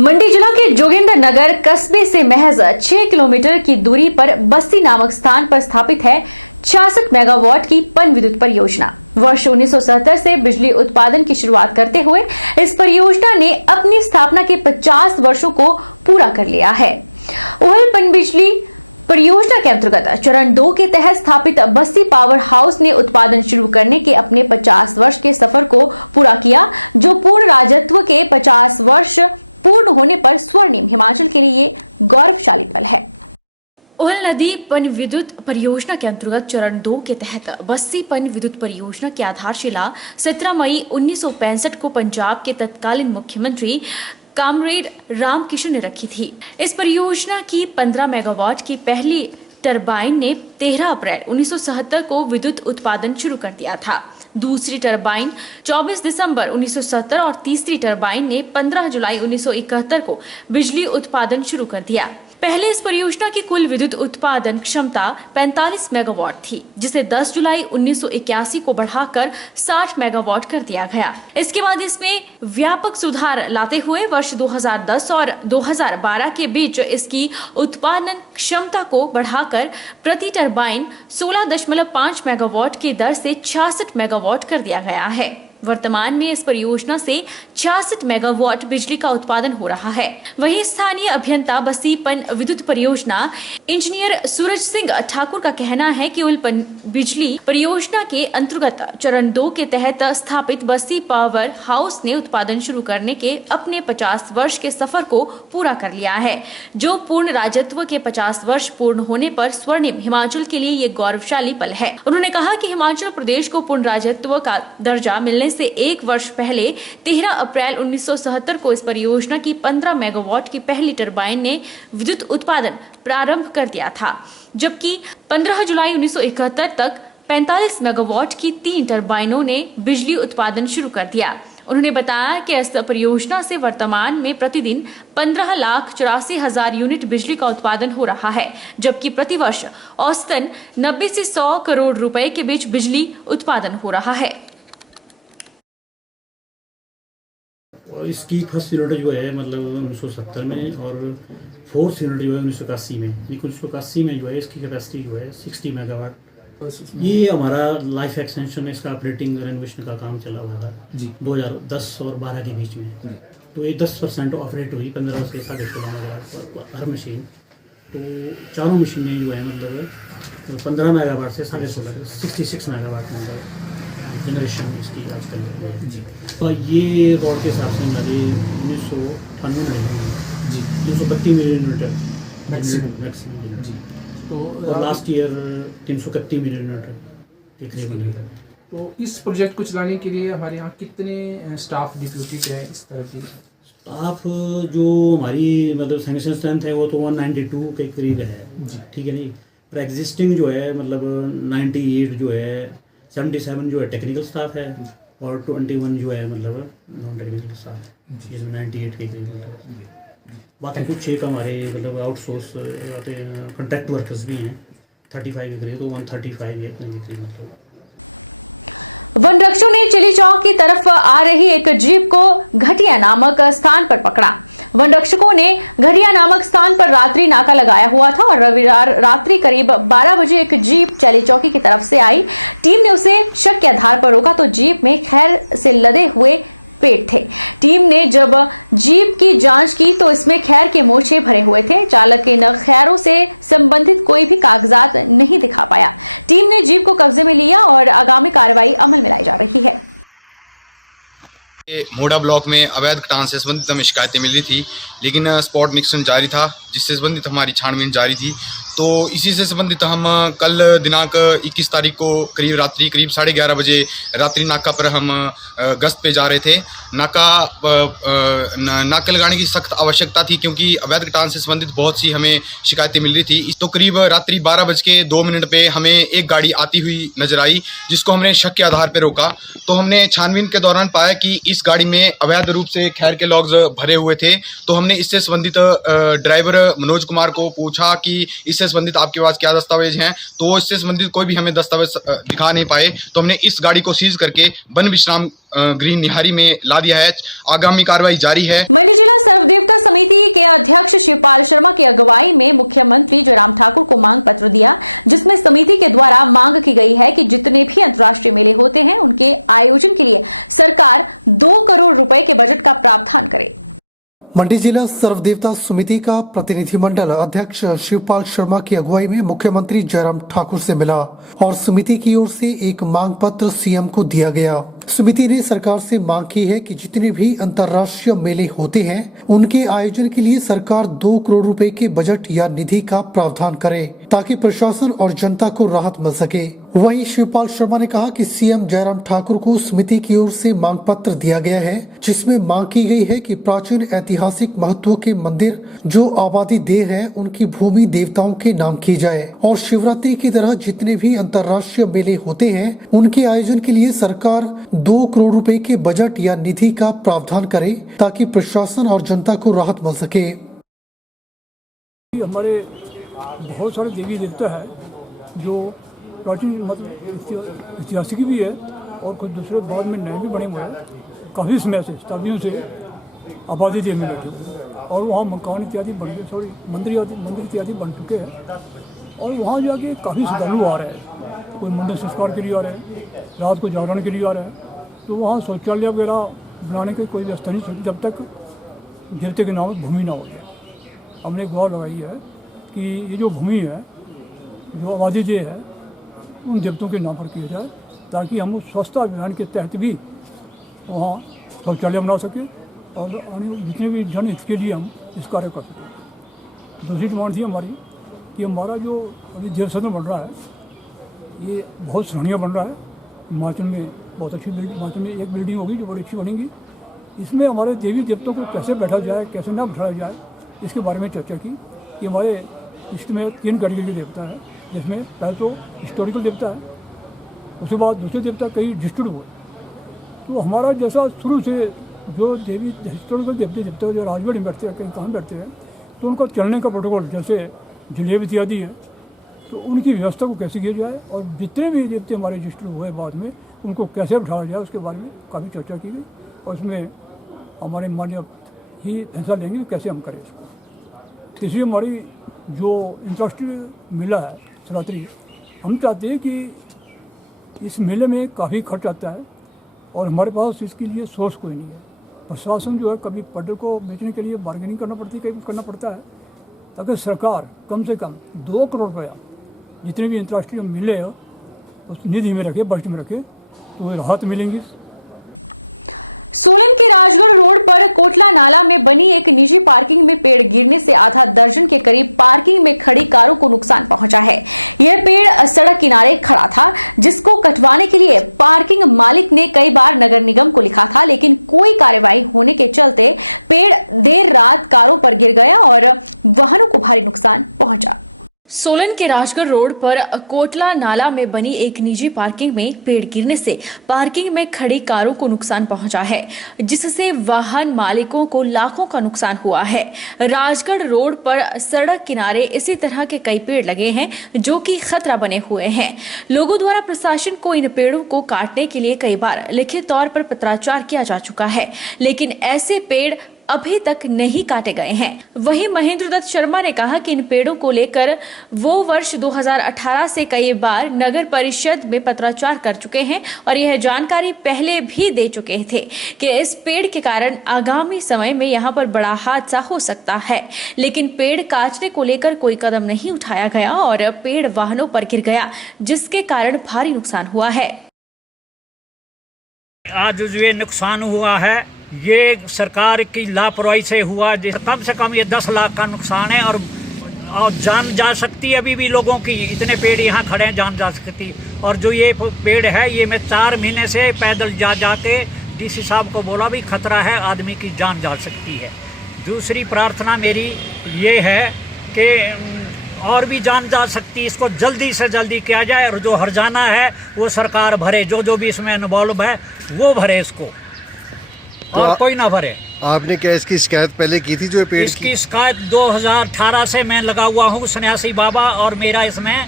मंडी जिला के जोगिंदर नगर कस्बे से महज 6 किलोमीटर की दूरी पर बस्ती नामक स्थान पर स्थापित है 66 मेगावाट की पन विद्युत परियोजना। वर्ष 1970 से बिजली उत्पादन की शुरुआत करते हुए इस परियोजना ने अपनी स्थापना के 50 वर्षों को पूरा कर लिया है। उहल पन बिजली परियोजना के अंतर्गत चरण 2 के तहत स्थापित बस्ती पावर हाउस ने उत्पादन शुरू करने के अपने 50 वर्ष के सफर को पूरा किया, जो पूर्ण राजत्व के 50 वर्ष पूर्ण होने पर स्वर्णिम हिमाचल के लिए गौरवशाली पल है। उहल नदी पन विद्युत परियोजना के अंतर्गत चरण 2 के तहत बस्ती पन विद्युत परियोजना की आधारशिला 17 मई 1965 को पंजाब के तत्कालीन मुख्यमंत्री कामरेड रामकिशन ने रखी थी। इस परियोजना की 15 मेगावाट की पहली टरबाइन ने 13 अप्रैल 1970 को विद्युत उत्पादन शुरू कर दिया था। दूसरी टरबाइन 24 दिसंबर 1970 और तीसरी टरबाइन ने 15 जुलाई 1971 को बिजली उत्पादन शुरू कर दिया। पहले इस परियोजना की कुल विद्युत उत्पादन क्षमता 45 मेगावाट थी, जिसे 10 जुलाई 1981 को बढ़ाकर 60 मेगावाट कर दिया गया। इसके बाद इसमें व्यापक सुधार लाते हुए वर्ष 2010 और 2012 के बीच इसकी उत्पादन क्षमता को बढ़ाकर प्रति टरबाइन 16.5 मेगावाट की दर से 66 मेगावाट कर दिया गया है। वर्तमान में इस परियोजना से 66 मेगावाट बिजली का उत्पादन हो रहा है। वहीं स्थानीय अभियंता बस्ती पन विद्युत परियोजना इंजीनियर सूरज सिंह ठाकुर का कहना है कि उहल पन बिजली परियोजना के अंतर्गत चरण 2 के तहत स्थापित बस्ती पावर हाउस ने उत्पादन शुरू करने के अपने 50 वर्ष के सफर को पूरा कर लिया है, जो पूर्ण राजत्व के 50 वर्ष पूर्ण होने पर स्वर्णिम हिमाचल के लिए ये गौरवशाली पल है। उन्होंने कहा कि हिमाचल प्रदेश को पूर्ण राजत्व का दर्जा मिलने से एक वर्ष पहले 13 अप्रैल 1970 को इस परियोजना की 15 मेगावाट की पहली टरबाइन ने विद्युत उत्पादन प्रारंभ कर दिया था, जबकि 15 जुलाई 1971 तक 45 मेगावाट की 3 टरबाइनों ने बिजली उत्पादन शुरू कर दिया। उन्होंने बताया कि इस परियोजना से वर्तमान में प्रतिदिन 15,84,000 यूनिट बिजली का उत्पादन हो रहा है, जबकि प्रतिवर्ष औसतन 90 से 100 करोड़ रुपए के बीच बिजली उत्पादन हो रहा है। और इसकी फर्स्ट यूनिट जो है मतलब 1970 में और फोर्थ यूनिट जो है 1981 में। 1981 में जो है इसकी कैपेसिटी जो है 60 मेगावाट। ये हमारा लाइफ एक्सटेंशन है, इसका ऑपरेटिंग रेनोवेशन का काम चला हुआ था जी 2010 और 12 के बीच में। तो ये 10% ऑपरेट हुई 15 से 16.5 मेगावाट हर मशीन। तो चारों मशीनें जो है मतलब 15 मेगावाट से 16.5 66 मेगावाट मतलब जनरेशन इसकी आजकल है जी। तो ये रोड के हिसाब से हमारी 1998 में जी 232 मिलियन यूनिट मैक्सिमम जी। तो लास्ट ईयर 331 मिलियन यूनिट तकरीबन है। तो इस प्रोजेक्ट को चलाने के लिए हमारे यहाँ कितने स्टाफ डिप्यूटेड है इस तरह की? स्टाफ जो हमारी मतलब सैंक्शन स्ट्रेंथ है वो तो 192 के करीब है जी, ठीक है नहीं। पर एग्जिस्टिंग जो है मतलब 98 जो है 77 जो है टेक्निकल स्टाफ है और 21 जो है मतलब नॉन टेक्निकल स्टाफ है, जिसमें 98 के करीब। बाकी कुछ एक हमारे मतलब आउटसोर्स कॉन्ट्रैक्ट वर्कर्स भी हैं 35 के करीब, तो 135 है मतलब। वन रक्षकों ने चिली चौक की तरफ आ रही एक जीप को घटिया नामक स्थान पर पकड़ा। वन रक्षकों ने घटिया नामक स्थान पर रात्रि नाका लगाया हुआ था और रविवार रात्रि करीब 12 बजे एक जीप चली चौकी की तरफ से आई। टीम ने उसे शक के आधार पर रोका तो जीप में खैर से लदे हुए पेड़ थे। टीम ने जब जीप की जांच की तो इसमें खैर के मोर्चे भरे हुए थे। चालक इन खैरों से संबंधित कोई भी कागजात नहीं दिखा पाया। टीम ने जीप को कब्जे में लिया और आगामी कार्रवाई अमल में लाई जा रही है। मोड़ा ब्लॉक में अवैध कटान से संबंधित हमें शिकायतें मिल रही थी, लेकिन स्पॉट निरीक्षण जारी था, जिससे संबंधित हमारी छानबीन जारी थी। तो इसी से संबंधित हम कल दिनांक 21 तारीख को रात्रि करीब 11:30 बजे रात्रि नाका पर हम गश्त पे जा रहे थे। नाका लगाने की सख्त आवश्यकता थी, क्योंकि अवैध कटान से संबंधित बहुत सी हमें शिकायतें मिल रही थी। तो करीब रात्रि 12:02 पे हमें एक गाड़ी आती हुई नजर आई, जिसको हमने शक के आधार पर रोका। तो हमने छानबीन के दौरान पाया कि इस गाड़ी में अवैध रूप से खैर के लॉग्स भरे हुए थे। तो हमने इससे संबंधित ड्राइवर मनोज कुमार को पूछा कि इससे संबंधित आपके पास क्या दस्तावेज हैं, तो इससे संबंधित कोई भी हमें दस्तावेज दिखा नहीं पाए। तो हमने इस गाड़ी को सीज करके वन विश्राम ग्रीन निहारी में ला दिया है। आगामी कार्रवाई जारी है। मंडी जिला सर्व देवता समिति के अध्यक्ष शिवपाल शर्मा की अगुवाई में मुख्यमंत्री जयराम ठाकुर को मांग पत्र दिया, जिसमें समिति के द्वारा मांग की गई है कि जितने भी अंतर्राष्ट्रीय मेले होते हैं उनके आयोजन के लिए सरकार 2 करोड़ रुपए के बजट का प्रावधान करे। मंडी जिला सर्वदेवता समिति का प्रतिनिधिमंडल अध्यक्ष शिवपाल शर्मा की अगुवाई में मुख्यमंत्री जयराम ठाकुर से मिला और समिति की ओर से एक मांग पत्र सीएम को दिया गया। समिति ने सरकार से मांग की है कि जितने भी अंतर्राष्ट्रीय मेले होते हैं उनके आयोजन के लिए सरकार 2 करोड़ रुपए के बजट या निधि का प्रावधान करे ताकि प्रशासन और जनता को राहत मिल सके। वहीं शिवपाल शर्मा ने कहा कि सीएम जयराम ठाकुर को समिति की ओर से मांग पत्र दिया गया है, जिसमें मांग की गई है कि प्राचीन ऐतिहासिक महत्व के मंदिर जो आबादी देह है उनकी भूमि देवताओं के नाम की जाए और शिवरात्रि की तरह जितने भी अंतर्राष्ट्रीय मेले होते हैं उनके आयोजन के लिए सरकार 2 करोड़ रुपए के बजट या निधि का प्रावधान करे ताकि प्रशासन और जनता को राहत मिल सके। हमारे बहुत सारे देवी देवता है जो प्राचीन मतलब ऐतिहासिक भी है और कुछ दूसरे बाद में नए भी बने हुए हैं। काफ़ी समय से शताब्दियों से आबादी देह में बैठे हुए और वहाँ मकान इत्यादि बन गए, सॉरी मंदिर इत्यादि बन चुके हैं और वहाँ जाके काफ़ी श्रद्धालु आ रहे हैं। कोई मंदिर संस्कार के लिए आ रहे हैं, रात को जागरण के लिए आ रहे हैं, तो वहाँ शौचालय वगैरह बनाने की कोई व्यवस्था नहीं चलती जब तक देवते के नाम भूमि ना हो जाए। हमने एक गुहार लगाई है कि ये जो भूमि है, जो आबादी देह है, उन देवतों के नाम पर किया जाए ताकि हम उस स्वच्छता अभियान के तहत भी वहाँ शौचालय बना सकें और जितने भी जनहित के लिए हम इस कार्य कर सकें। दूसरी डिमांड थी हमारी कि हमारा जो अभी देव सदन बन रहा है ये बहुत सराहनीय बन रहा है। हिमाचल में बहुत अच्छी हिमाचल में एक बिल्डिंग होगी जो बड़ी अच्छी बनेगी। इसमें हमारे देवी देवताओं को कैसे बैठा जाए, कैसे ना बैठाया जाए, इसके बारे में चर्चा की कि हमारे इसमें 3 कैटेगरी के देवता है, जिसमें पहले तो हिस्टोरिकल देवता है, उसके बाद दूसरे देवता कई डिस्ट्रिक्ट हुए। तो हमारा जैसा शुरू से जो देवी हिस्टोरिकल देवता जो राजगढ़ में बैठते हैं, कहीं कहाँ बैठते हैं, तो उनका चलने का प्रोटोकॉल जैसे जलेब इत्यादि है, तो उनकी व्यवस्था को कैसे किया जाए और जितने भी देवते हमारे रजिस्टर हुए बाद में उनको कैसे बिठाया जाए उसके बारे में काफ़ी चर्चा की गई और इसमें हमारे माननीय ही फैसला लेंगे कि कैसे हम करें इसको। तीसरी हमारी जो इंटरेस्टेड मेला है शिवरात्रि, हम चाहते हैं कि इस मेले में काफ़ी खर्च आता है और हमारे पास इसके लिए सोर्स कोई नहीं है। प्रशासन जो है कभी पर्दे को बेचने के लिए बार्गेनिंग करना पड़ती है, कभी करना पड़ता है, ताकि सरकार कम से कम 2 करोड़ रुपया जितने भी अंतर्राष्ट्रीय मेले हो उस निधि में रखे, बजट में रखे, तो राहत मिलेंगी। सोलन के राजगढ़ रोड पर कोटला नाला में बनी एक निजी पार्किंग में पेड़ गिरने से आधा दर्जन के करीब पार्किंग में खड़ी कारों को नुकसान पहुंचा है। यह पेड़ सड़क किनारे खड़ा था, जिसको कटवाने के लिए पार्किंग मालिक ने कई बार नगर निगम को लिखा था, लेकिन कोई कार्रवाई होने के चलते पेड़ देर रात कारों पर गिर गया और वाहनों को भारी नुकसान पहुंचा। सोलन के राजगढ़ रोड पर कोटला नाला में बनी एक निजी पार्किंग में पेड़ गिरने से पार्किंग में खड़ी कारों को नुकसान पहुंचा है, जिससे वाहन मालिकों को लाखों का नुकसान हुआ है। राजगढ़ रोड पर सड़क किनारे इसी तरह के कई पेड़ लगे हैं जो कि खतरा बने हुए हैं। लोगों द्वारा प्रशासन को इन पेड़ों को काटने के लिए कई बार लिखित तौर पर पत्राचार किया जा चुका है, लेकिन ऐसे पेड़ अभी तक नहीं काटे गए हैं। वहीं महेंद्र दत्त शर्मा ने कहा कि इन पेड़ों को लेकर वो वर्ष 2018 से कई बार नगर परिषद में पत्राचार कर चुके हैं और यह जानकारी पहले भी दे चुके थे कि इस पेड़ के कारण आगामी समय में यहां पर बड़ा हादसा हो सकता है, लेकिन पेड़ काटने को लेकर कोई कदम नहीं उठाया गया और पेड़ वाहनों पर गिर गया, जिसके कारण भारी नुकसान हुआ है। आज जो ये नुकसान हुआ है ये सरकार की लापरवाही से हुआ। कम से कम ये 10 लाख का नुकसान है और जान जा सकती है अभी भी लोगों की। इतने पेड़ यहाँ खड़े हैं, जान जा सकती। और जो ये पेड़ है ये मैं 4 महीने से पैदल जाके डीसी साहब को बोला भी खतरा है, आदमी की जान जा सकती है। दूसरी प्रार्थना मेरी ये है कि और भी जान जा सकती, इसको जल्दी से जल्दी किया जाए और जो हर्जाना है वो सरकार भरे, जो भी इसमें इन्वॉल्व है वो भरे इसको, और तो कोई ना भरे। आपने क्या इसकी शिकायत पहले की थी? जो पेड़ इसकी शिकायत 2018 से मैं लगा हुआ हूँ, सन्यासी बाबा, और मेरा इसमें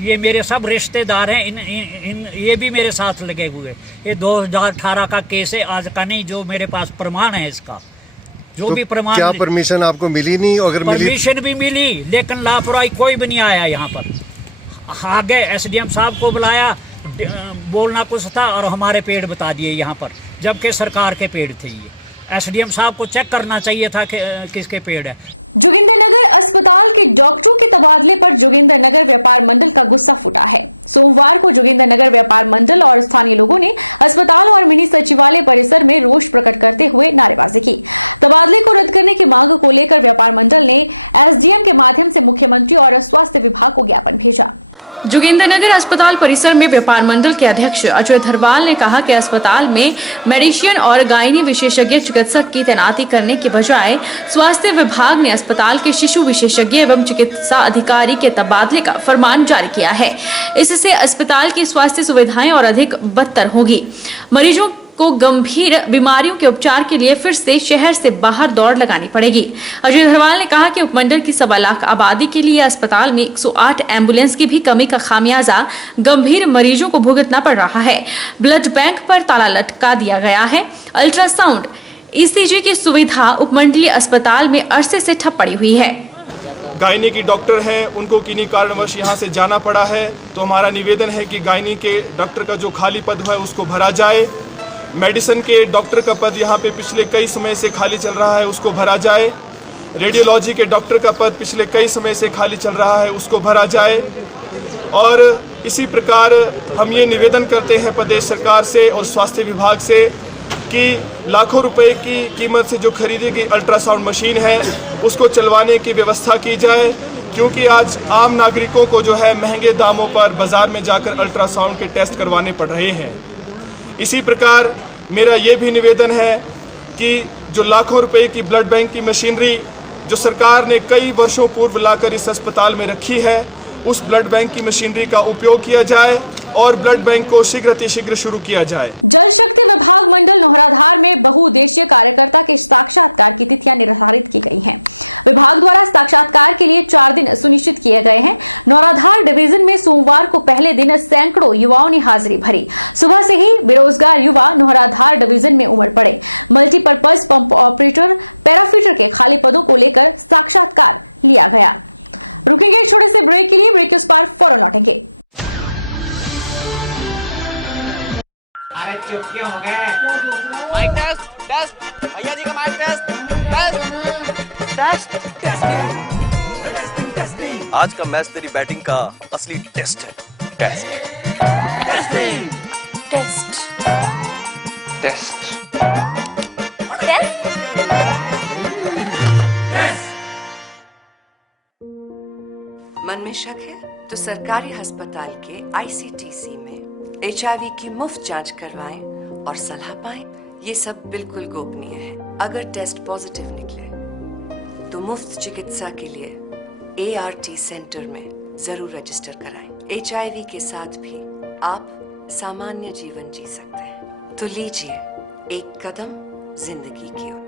ये मेरे सब रिश्तेदार हैं, इन ये भी मेरे साथ लगे हुए। ये 2018 का केस है, आज का नहीं, जो मेरे पास प्रमाण है इसका, जो तो भी प्रमाण। क्या परमिशन आपको मिली नहीं? अगर मिली परमिशन भी मिली, लेकिन लापरवाही कोई भी नहीं आया यहाँ पर। आगे एसडीएम साहब को बुलाया, बोलना कुछ था और हमारे पेड़ बता दिए यहाँ पर, जबकि सरकार के पेड़ थे। ये एसडीएम साहब को चेक करना चाहिए था कि किसके पेड़ है। जोगिंदरनगर अस्पताल के डॉक्टरों के तबादले पर जोगिंदरनगर व्यापार मंडल का गुस्सा फूटा है। सोमवार को जोगिंदरनगर व्यापार मंडल और स्थानीय लोगों ने अस्पताल और मिनी सचिवालय परिसर में रोष प्रकट करते हुए नारेबाजी की। तबादले को रद्द करने की मांग को लेकर व्यापार मंडल ने एसडीएम के माध्यम से मुख्यमंत्री और स्वास्थ्य विभाग को ज्ञापन भेजा। जोगिंदरनगर अस्पताल परिसर में व्यापार मंडल के अध्यक्ष अजय धरवाल ने कहा कि अस्पताल में मेडिशियन और गायनी विशेषज्ञ चिकित्सक की तैनाती करने के बजाय स्वास्थ्य विभाग ने अस्पताल के शिशु विशेषज्ञ एवं चिकित्सा अधिकारी के तबादले का फरमान जारी किया है। इससे अस्पताल की स्वास्थ्य सुविधाएं और अधिक बदतर होगी। मरीजों को गंभीर बीमारियों के उपचार के लिए फिर से शहर से बाहर दौड़ लगानी पड़ेगी। अजय धरवाल ने कहा कि उपमंडल की 1.25 लाख आबादी के लिए अस्पताल में 108 एम्बुलेंस की भी कमी का खामियाजा गंभीर मरीजों को भुगतना पड़ रहा है। ब्लड बैंक पर ताला लटका दिया गया है। अल्ट्रासाउंड, ईसीजी की सुविधा उपमंडलीय अस्पताल में अरसे से ठप पड़ी हुई है। गायनी की डॉक्टर हैं, उनको किन्हीं कारणवश यहाँ से जाना पड़ा है, तो हमारा निवेदन है कि गायनी के डॉक्टर का जो खाली पद है उसको भरा जाए। मेडिसिन के डॉक्टर का पद यहाँ पे पिछले कई समय से खाली चल रहा है, उसको भरा जाए। रेडियोलॉजी के डॉक्टर का पद पिछले कई समय से खाली चल रहा है, उसको भरा जाए। और इसी प्रकार हम ये निवेदन करते हैं प्रदेश सरकार से और स्वास्थ्य विभाग से कि लाखों रुपए की कीमत से जो खरीदी गई अल्ट्रासाउंड मशीन है उसको चलवाने की व्यवस्था की जाए, क्योंकि आज आम नागरिकों को जो है महंगे दामों पर बाज़ार में जाकर अल्ट्रासाउंड के टेस्ट करवाने पड़ रहे हैं। इसी प्रकार मेरा ये भी निवेदन है कि जो लाखों रुपए की ब्लड बैंक की मशीनरी जो सरकार ने कई वर्षों पूर्व लाकर इस अस्पताल में रखी है, उस ब्लड बैंक की मशीनरी का उपयोग किया जाए और ब्लड बैंक को शीघ्र शुरू किया जाए। जल शक्ति विभाग मंडल नौहराधार में बहुउद्देशीय कार्यकर्ता के साक्षात्कार की तिथियां निर्धारित की गई हैं। विभाग द्वारा साक्षात्कार के लिए 4 दिन सुनिश्चित किए गए हैं। नौहराधार डिवीजन में सोमवार को पहले दिन सैकड़ों युवाओं ने हाजिरी भरी। सुबह से ही बेरोजगार युवा नौहराधार डिवीजन में उमड़ पड़े। मल्टीपर्पज पंप ऑपरेटर, पैराफिटर के खाली पदों को लेकर साक्षात्कार लिया गया। रुकेंगे एक छोटे से ब्रेक के लिए, ब्रेक के उस पार फौरन लौटेंगे। माइक टेस्ट भैया जी का माइक टेस्ट। आज का मैच तेरी बैटिंग का असली टेस्ट है। मन में शक है तो सरकारी अस्पताल के आईसीटीसी में HIV की मुफ्त जांच करवाएं और सलाह पाएं। ये सब बिल्कुल गोपनीय है। अगर टेस्ट पॉजिटिव निकले तो मुफ्त चिकित्सा के लिए ART सेंटर में जरूर रजिस्टर कराएं। HIV के साथ भी आप सामान्य जीवन जी सकते हैं। तो लीजिए एक कदम जिंदगी की ओर।